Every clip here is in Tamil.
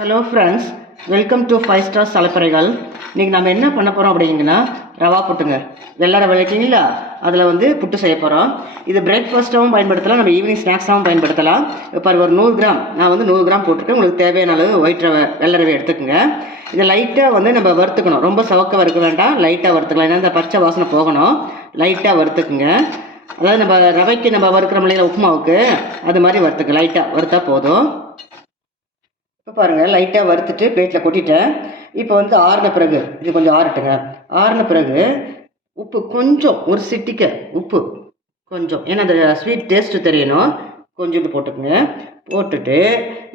Hello friends welcome to five star சலப்பறைகள் இன்றைக்கி நம்ம என்ன பண்ண போகிறோம் அப்படிங்கன்னா ரவா புட்டுங்க. வெள்ளை ரவை அதில் வந்து புட்டு செய்ய போகிறோம் இது பிரேக்ஃபாஸ்ட்டாகவும் பயன்படுத்தலாம். நம்ம ஈவினிங் ஸ்நாக்ஸாகவும் பயன்படுத்தலாம். இப்போ ஒரு நூறு கிராம். நான் வந்து நூறு கிராம் போட்டிருக்கேன் உங்களுக்கு தேவையான அளவு ஒயிட் ரவை வெள்ளை ரவை எடுத்துக்கோங்க. இதை லைட்டாக வந்து நம்ம வறுத்துக்கணும். ரொம்ப சவக்க வறுக்க வேண்டாம். லைட்டாக வறுத்துக்கலாம். ஏன்னா இந்த பச்சை வாசனை போகணும். லைட்டாக வறுத்துக்குங்க. அதாவது நம்ம ரவைக்கு நம்ம வறுக்கிற இல்லையா உப்புமாவுக்கு அது மாதிரி வறுத்துக்க லைட்டாக வறுத்தா போதும். இப்போ பாருங்கள் லைட்டாக வறுத்துட்டு பிளேட்டில் கொட்டிட்டேன். இப்போ வந்து ஆறின பிறகு இது கொஞ்சம் ஆறட்டுங்க. ஆறின பிறகு உப்பு கொஞ்சம் ஒரு சிட்டிக்க உப்பு கொஞ்சம். ஏன்னா அந்த ஸ்வீட் டேஸ்ட்டு தெரியணும். கொஞ்சோண்டு போட்டுக்கோங்க. போட்டுட்டு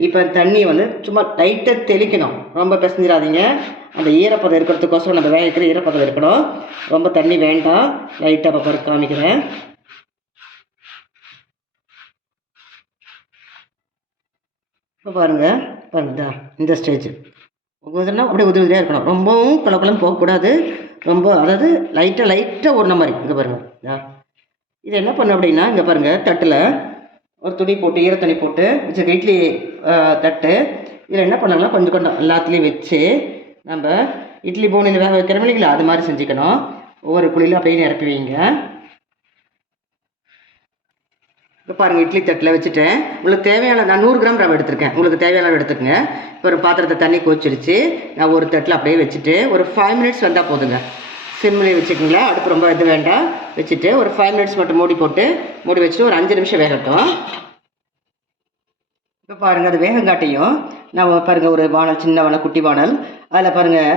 இப்போ தண்ணியை வந்து சும்மா லைட்டாக தெளிக்கணும். ரொம்ப பிசைஞ்சிடாதீங்க. அந்த ஈரப்பதம் இருக்கிறதுக்கோசரம் நம்ம வேக வைக்கிற ஈரப்பதம் இருக்கணும் ரொம்ப தண்ணி வேண்டாம். லைட்டாக பக்கம் காமிக்கிறேன். இப்போ பாருங்கள் பாருங்கதா இந்த ஸ்டேஜ் உதுனா அப்படியே உதிரி உதிரியாக இருக்கணும். ரொம்பவும் குளக்குளம் போகக்கூடாது. ரொம்ப அதாவது லைட்டாக லைட்டாக ஓடின மாதிரி. இங்கே பாருங்கள் இதா. இது என்ன பண்ணோம் அப்படின்னா இங்கே பாருங்கள் தட்டில் ஒரு துணி போட்டு ஈர துணி போட்டு வச்சுருக்க இட்லி தட்டு. இதில் என்ன பண்ணலாம் கொஞ்சம் கொஞ்சம் எல்லாத்துலேயும் வச்சு நம்ம இட்லி பூனியில் வேக வைக்கிறோம் இல்லைங்களா? அது மாதிரி செஞ்சுக்கணும். ஒவ்வொரு குழியிலும் அப்படியே நிரப்பி வைங்க. இப்போ பாருங்கள் இட்லி தட்டில் வச்சுட்டேன். உங்களுக்கு தேவையான நான் நூறு கிராம் ரவை எடுத்திருக்கேன். உங்களுக்கு தேவையான அளவு எடுத்துக்கங்க. இப்போ ஒரு பாத்திரத்தை தண்ணி கொதிச்சிருச்சு. நான் ஒரு தட்டில் அப்படியே வச்சுட்டு ஒரு ஃபைவ் மினிட்ஸ் வந்தால் போதுங்க. சிம்மிலே வச்சுக்கோங்களா. அடுப்பு ரொம்ப இது வேண்டாம். வச்சுட்டு ஒரு ஃபைவ் மினிட்ஸ் மட்டும் மூடி போட்டு மூடி வச்சுட்டு ஒரு அஞ்சு நிமிஷம் வேகட்டும். இப்போ பாருங்கள் அது வேகங்காட்டியும் நான் பாருங்கள் ஒரு வானல் சின்ன வானல் குட்டி வானல். அதில் பாருங்கள்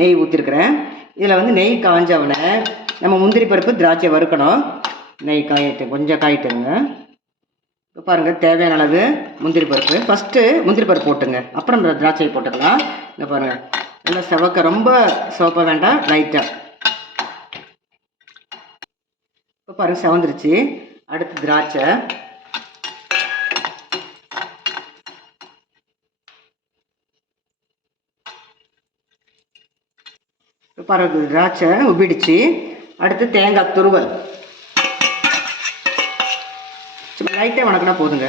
நெய் ஊற்றிருக்கிறேன் இதில் வந்து நெய் காஞ்சவனை நம்ம முந்திரி பருப்பு திராட்சை வறுக்கணும். நெய் காயிட்டு கொஞ்சம் காயிட்டுங்க. இப்போ பாருங்கள் தேவையான அளவு முந்திரி பருப்பு. ஃபஸ்ட்டு முந்திரி பருப்பு போட்டுங்க. அப்புறம் இந்த திராட்சை போட்டுக்கலாம். இங்கே பாருங்கள் நல்லா செவக்க ரொம்ப சிவப்ப வேண்டாம் லைட்டாக இப்போ பாருங்கள் செவந்துருச்சு. அடுத்து திராட்சை. இப்போ பாருங்கள் திராட்சை உபிடிச்சு அடுத்து தேங்காய் துருவல். லைட்டாக வணக்கினா போதுங்க.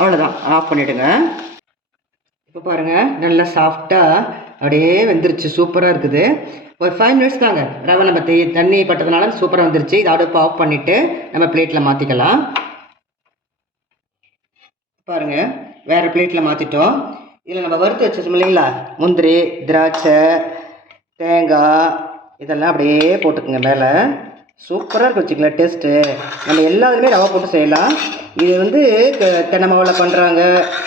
அவ்வளோதான் ஆஃப் பண்ணிவிடுங்க இப்போ பாருங்கள் நல்லா சாஃப்டாக அப்படியே வெந்துருச்சு. சூப்பராக இருக்குது. ஒரு ஃபைவ் மினிட்ஸ் தாங்க. ரவை நம்ம தே தண்ணி பட்டதுனால சூப்பராக வந்துருச்சு. இதை அடுப்பு ஆஃப் பண்ணிவிட்டு நம்ம பிளேட்டில் மாற்றிக்கலாம் பாருங்கள் வேறு பிளேட்டில் மாற்றிட்டோம் இதில் நம்ம வறுத்து வச்சிருக்கோம் இல்லைங்களா? முந்திரி திராட்சை தேங்காய் இதெல்லாம் அப்படியே போட்டுக்குங்க மேலே. சூப்பராக இருக்கும் வச்சுக்கல டேஸ்ட்டு நம்ம எல்லாத்துலேயுமே ரவை போட்டு செய்யலாம். இது வந்து தென்னை மாவில் பண்ணுறாங்க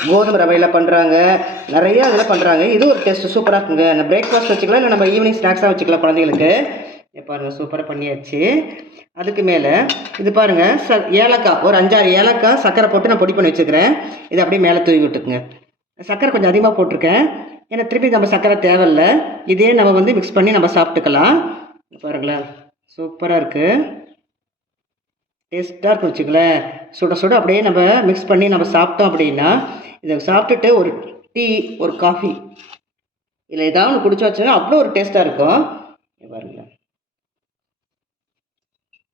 கோதுமை ரவையில் பண்ணுறாங்க நிறையா இதில் பண்ணுறாங்க இது ஒரு டேஸ்ட்டு சூப்பராக இருக்குங்க. நம்ம பிரேக்ஃபாஸ்ட் வச்சுக்கலாம் இல்லை நம்ம ஈவினிங் ஸ்நாக்ஸாக வச்சுக்கலாம் குழந்தைங்களுக்கு பாருங்கள் சூப்பராக பண்ணியாச்சு. அதுக்கு மேலே இது பாருங்கள் ச ஏலக்காய் ஒரு அஞ்சாறு ஏலக்காய் சர்க்கரை போட்டு நான் பொடி பண்ணி வச்சுக்கிறேன். இதை அப்படியே மேலே தூவி விட்டுக்குங்க. சர்க்கரை கொஞ்சம் அதிகமாக போட்டிருக்கேன். ஏன்னா திருப்பி நம்ம சர்க்கரை தேவையில்லை. இதே நம்ம வந்து மிக்ஸ் பண்ணி நம்ம சாப்பிட்டுக்கலாம். பாருங்களேன். சூப்பராக இருக்குது டேஸ்ட்டாக இருக்கும் வச்சுக்கலேன் சுட சுட அப்படியே நம்ம மிக்ஸ் பண்ணி நம்ம சாப்பிட்டோம் அப்படின்னா இதை சாப்பிட்டுட்டு ஒரு டீ ஒரு காஃபி இல்லை ஏதாவது ஒன்று குடிச்சு வச்சோன்னா அவ்வளோ ஒரு டேஸ்ட்டாக இருக்கும். பாருங்களேன்.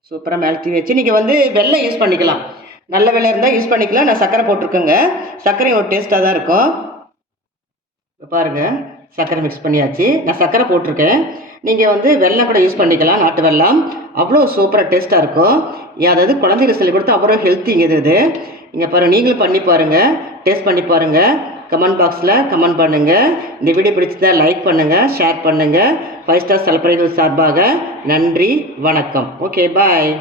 சூப்பராக மிளத்தி வச்சு நீங்கள் வந்து வெள்ளம் யூஸ் பண்ணிக்கலாம். நல்ல வெள்ளம் இருந்தால் யூஸ் பண்ணிக்கலாம். நான் சர்க்கரை போட்டிருக்கேங்க. சர்க்கரையும் ஒரு டேஸ்ட்டாக தான் இருக்கும். இப்போ பாருங்கள் சர்க்கரை மிக்ஸ் பண்ணியாச்சு. நான் சர்க்கரை போட்டிருக்கேன். நீங்கள் வந்து வெள்ளம் கூட யூஸ் பண்ணிக்கலாம் நாட்டு வெள்ளம் அவ்வளோ சூப்பராக டேஸ்ட்டாக இருக்கும். அதாவது குழந்தைகளுக்கு சொல்லி கொடுத்தா அவ்வளோ ஹெல்த்திங்க இது இது. இங்கே பாருங்கள் நீங்களும் பண்ணி பாருங்கள் டேஸ்ட் பண்ணி பாருங்கள் கமெண்ட் பாக்ஸில் கமெண்ட் பண்ணுங்கள் இந்த வீடியோ பிடிச்சதா லைக் பண்ணுங்கள் ஷேர் பண்ணுங்கள் ஃபைவ் ஸ்டார் செலிப்ரேஷன் சார்பாக நன்றி வணக்கம். Okay bye